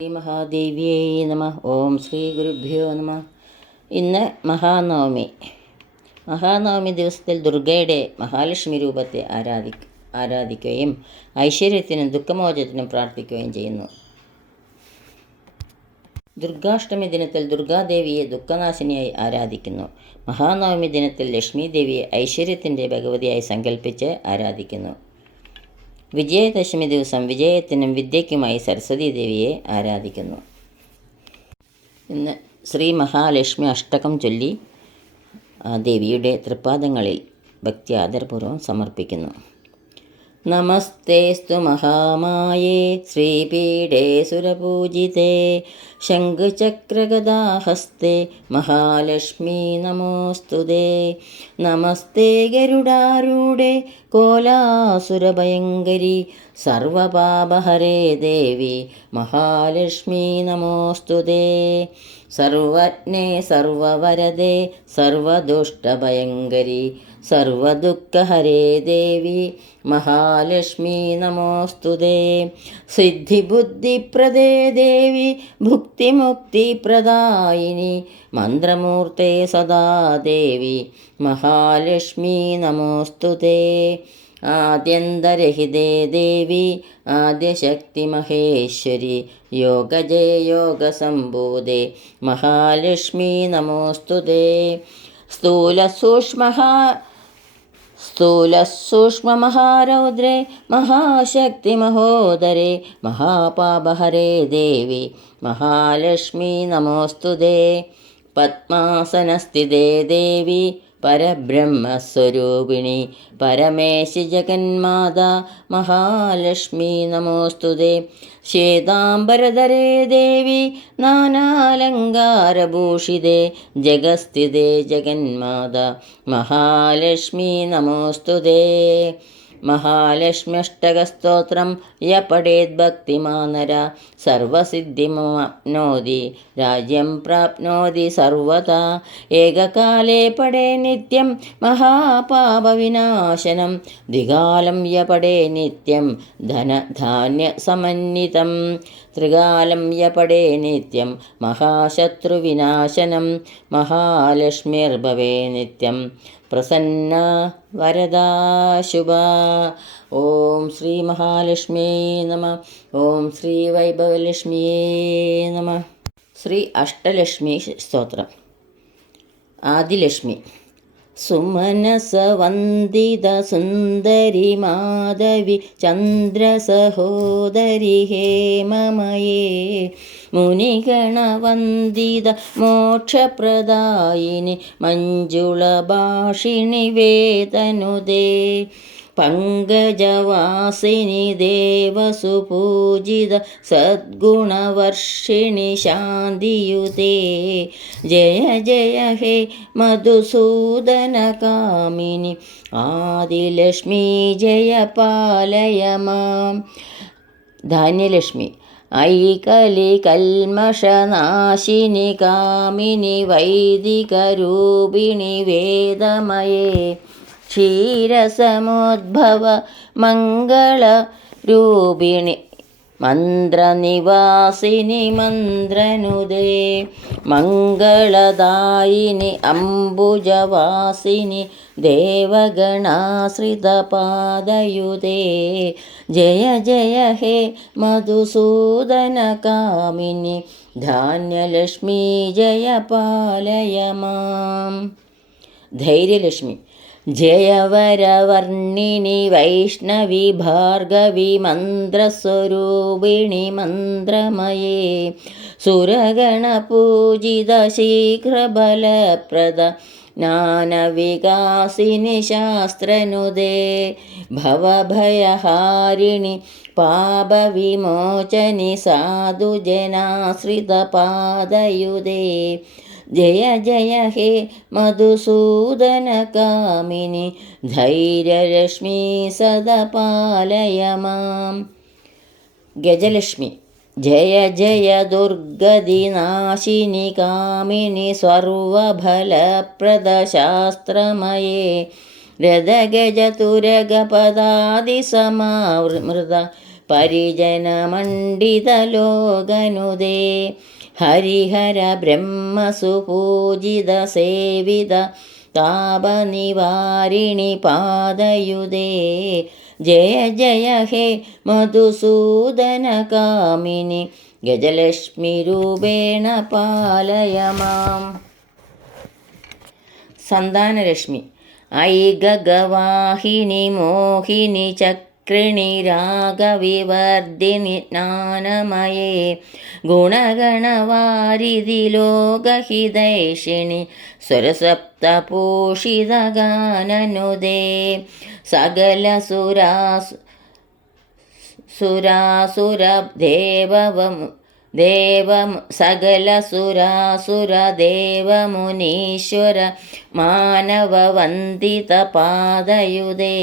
ശ്രീ മഹാദേവിയേ നമ. ഓം ശ്രീ ഗുരുഭ്യോ നമ. ഇന്ന് മഹാനവമി ദിവസത്തിൽ ദുർഗയുടെ മഹാലക്ഷ്മി രൂപത്തെ ആരാധിക്കുകയും ഐശ്വര്യത്തിനും ദുഃഖമോചനത്തിനും പ്രാർത്ഥിക്കുകയും ചെയ്യുന്നു. ദുർഗാഷ്ടമി ദിനത്തിൽ ദുർഗാദേവിയെ ദുഃഖനാശിനിയായി ആരാധിക്കുന്നു. മഹാനവമി ദിനത്തിൽ ലക്ഷ്മി ദേവിയെ ഐശ്വര്യത്തിൻ്റെ ഭഗവതിയായി സങ്കല്പിച്ച് ആരാധിക്കുന്നു. വിജയദശമി ദിവസം വിജയത്തിനും വിദ്യയ്ക്കുമായി സരസ്വതി ദേവിയെ ആരാധിക്കുന്നു. ഇന്ന് ശ്രീ മഹാലക്ഷ്മി അഷ്ടകം ചൊല്ലി ദേവിയുടെ തൃപ്പാദങ്ങളിൽ ഭക്തി ആദരപൂർവ്വം സമർപ്പിക്കുന്നു. നമസ്തേസ്തു മഹാമായേ ശ്രീപീഠേ സുരപൂജിതേ ശംഖചക്രഗദാഹസ്തേ മഹാലക്ഷ്മീ നമോസ്തുതേ. നമസ്തേ ഗരുഡാരൂഢേ കോലാസുരഭയങ്കരി സർവപാപഹരേ ദേവി മഹാലക്ഷ്മീ നമോസ്തുതേ. സർവജ്ഞേ സർവവരദേ സർവദുഷ്ടഭയങ്കരി സർവദുഃഖഹരേ ദേവി മഹാലക്ഷ്മീ നമോസ്തുതേ. സിദ്ധിബുദ്ധിപ്രദേ ദേവി ഭുക്തിമുക്തിപ്രദായിനി മന്ത്രമൂർത്തേ സദാ ദേവി മഹാലക്ഷ്മീ നമോസ്തുതേ. ആദ്യന്തരഹിതേ ദേവി ആദ്യശക്തി മഹേശ്വരി യോഗജേ യോഗസംഭൂതേ മഹാലക്ഷ്മീ നമോസ്തുതേ. സ്ഥൂലസൂക്ഷ്മമഹാരൗദ്രേ മഹാശക്തി മഹോദരേ മഹാപാപഹരേ ദേവി മഹാലക്ഷ്മീ നമോസ്തുതേ. പദ്മാസനസ്ഥിതേ ദേവി പരബ്രഹ്മസ്വരൂപിണി പരമേശി ജഗന്മാതാ മഹാലക്ഷ്മീ നമോസ്തുതേ. ശ്വേതാംബരധരേ ദേവി നാനാലങ്കാരഭൂഷിതേ ജഗസ്ഥിതേ ജഗന്മാതാ മഹാലക്ഷ്മീ നമോസ്തുതേ. മഹാലക്ഷ്മ്യഷ്ടകസ്തോത്രം യ പഠേദ്ഭക്തിമാനര സർവസിദ്ധിമാപ്നോതി രാജ്യം പ്രാപ്നോതി സർവതാ. ഏകകാലേ പഠേ നിത്യം മഹാപാപവിനാശനം ദ്വികാലം യ പഠേ നിത്യം ധനധാന്യസമന്വിതം. ത്രികാലം യ പഠേ നിത്യം മഹാശത്രുവിനാശനം മഹാലക്ഷ്മിർഭവേ നിത്യം പ്രസന്ന വരദാ ശുഭ. ഓം ശ്രീ മഹാലക്ഷ്മിയേ നമ. ഓം ശ്രീ വൈഭവലക്ഷ്മിയേ നമ. ശ്രീ അഷ്ടലക്ഷ്മി സ്തോത്രം. ആദിലക്ഷ്മി. സുമനസവന്ദിത സുന്ദരി മാധവി ചന്ദ്രസഹോദരി ഹേമമയേ മുനിഗണവന്ദിത മോക്ഷപ്രദായിനി മഞ്ജുളഭാഷിണി വേദനുദേ. പങ്കജവാസിനി ദേവസുപൂജിത സദ്ഗുണവർഷിണി ശാന്തിയുതേ. ജയ ജയ ഹേ മധുസൂദനകാമിനി ആദിലക്ഷ്മി ജയ പാലയ മാം. ധാന്യലക്ഷ്മി. ഐകലി കൽമഷനാശിനി കാമിനി വൈദികരൂപിണി വേദമയേ ക്ഷീരസമോദ്ഭവ മംഗളരൂപിണി മന്ത്രനിവാസിനി മന്ത്രനുദേ. മംഗളദായിനി അംബുജവാസിനി ദേവഗണാശ്രിതപാദയുതേ. ജയ ജയ ഹേ മധുസൂദനകാമിനി ധാന്യലക്ഷ്മി ജയ പാലയ മാം. ധൈര്യലക്ഷ്മി. ജയവരവർണിനി വൈഷ്ണവി ഭാർഗവി മന്ത്രസ്വരൂപിണി മന്ത്രമയേ സുരഗണപൂജിത ശീഘ്രബലപ്രദ ജ്ഞാനവികാസിനി ശാസ്ത്രനുദേ. ഭവഭയഹാരിണി പാപവിമോചനി സാധുജനാശ്രിതപാദയുതേ. ജയ ജയ ഹേ മധുസൂദനകാമിനി ധൈര്യലക്ഷ്മി സദപാലയ മാം. ഗജലക്ഷ്മി. ജയ ജയ ദുർഗതിനാശിനി കാമിനി സർവഫലപ്രദശാസ്ത്രമയേ രഥഗജതുരഗപദാദിസമാവൃത പരിജനമണ്ഡിതലോകനുദേ ഹരിഹര ബ്രഹ്മസുപൂജിത സേവിത താപനിവാരിണി പാദയുദേ ജയ ജയ ഹേ മധുസൂദന കാമിനി ഗജലക്ഷ്മി രൂപേണ പാലയ മാം. സന്താനലക്ഷ്മി ഐഗഗവാഹിനി മോഹിനി ചക്രിണി രാഗവിവർദ്ധിനി ജ്ഞാനമയേ ഗുണഗണവാരിധി ലോകഹിതൈഷിണി സ്വരസപ്തപോഷിതഗാനനുദേ സകല സകല സുരാസുര ദേവമുനീശ്വര മാനവവന്ദിത പാദയുദേ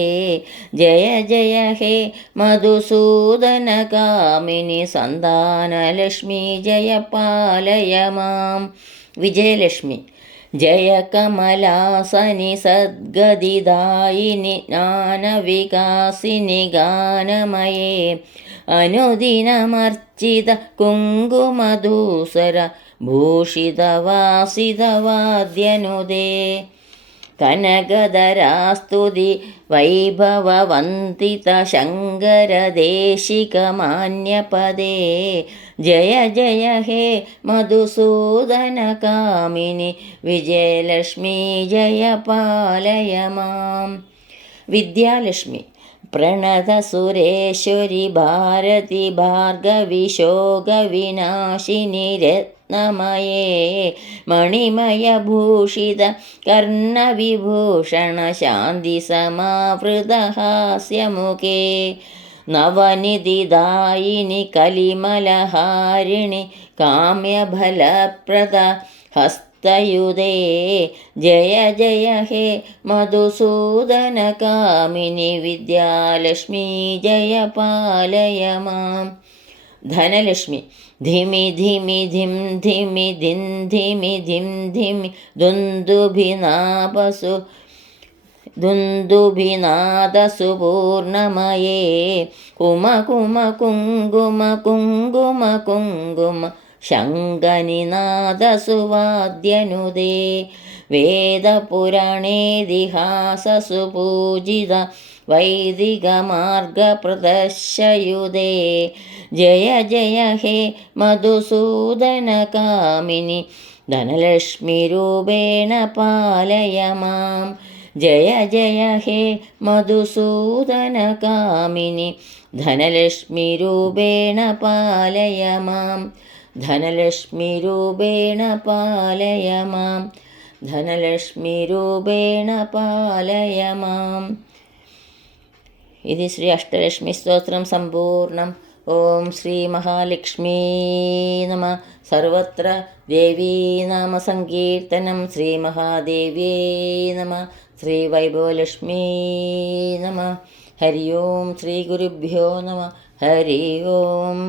ജയ ജയ ഹേ മധുസൂദന കാമിനി സന്താനലക്ഷ്മി ജയ പാലയ മാം. വിജയലക്ഷ്മി ജയ കമലാസനി സദ്ഗതിദായിനി ജ്ഞാനവികാസിനി ഗാനമയേ അനുദിനമർച്ചിത കുങ്കുമധൂസര ഭൂഷിതവാസിതവാദ്യനുദേ കനകധരാസ്തുതി വൈഭവവന്ദിത ശങ്കരദേശികമാന്യപദേ ജയ ജയ ഹേ മധുസൂദന കാമിനി വിജയലക്ഷ്മി ജയ പാലയ മാം. വിദ്യാലക്ഷ്മി പ്രണത സുരേശ്വരി ഭാരതി ഭാർഗവി ശോകവിനാശിനി രത്നമയേ മണിമയഭൂഷിത കർണവിഭൂഷണ ശാന്തി സമാവൃത ഹാസ്യമുഖേ നവനിധിദായിനി കലിമലഹാരിണി കാമ്യഫലപ്രദ ഹസ്തയുദേ ജയ ജയ ഹേ മധുസൂദന കാമിനി വിദ്യാലക്ഷ്മി ജയ പാലയ മാം. ധനലക്ഷ്മി ധിമി ധിമി ധിം ധിമി ധിം ധിമി ധിം ധിമി ദുന്ദുഭിനാദസുപൂർണമയേ കുമ കുമ കുങ്കുമ കുങ്കുമ കുങ്കുമ ശങ്കനിനാദസുവാദ്യനുദേ വേദപുരാണേതിഹാസസുപൂജിത വൈദികമാർഗപ്രദർശയുദേ ജയ ജയ ഹേ മധുസൂദന കാമിനി ധനലക്ഷ്മി രൂപേണ പാലയ മാം. ജയ ജയ ഹേ മധുസൂദന കാമിനി ധനലക്ഷ്മി രൂപേണ പാലയ മാം. ധനലക്ഷ്മി രൂപേണ പാലയ മാം. ധനലക്ഷ്മി രൂപേണ പാലയ മാം. ఇది శ్రీ అష్టలక్ష్మి స్తోత్రం సంపూర్ణం. ఓం శ్రీ మహాలక్ష్మీ నమ. సర్వత్ర దేవీ నామ సంకీర్తనం. శ్రీ మహాదేవ్యై నమ. శ్రీ వైభవలక్ష్మీ నమ. హరి ఓం శ్రీ గురుభ్యో నమ. హరి ఓం.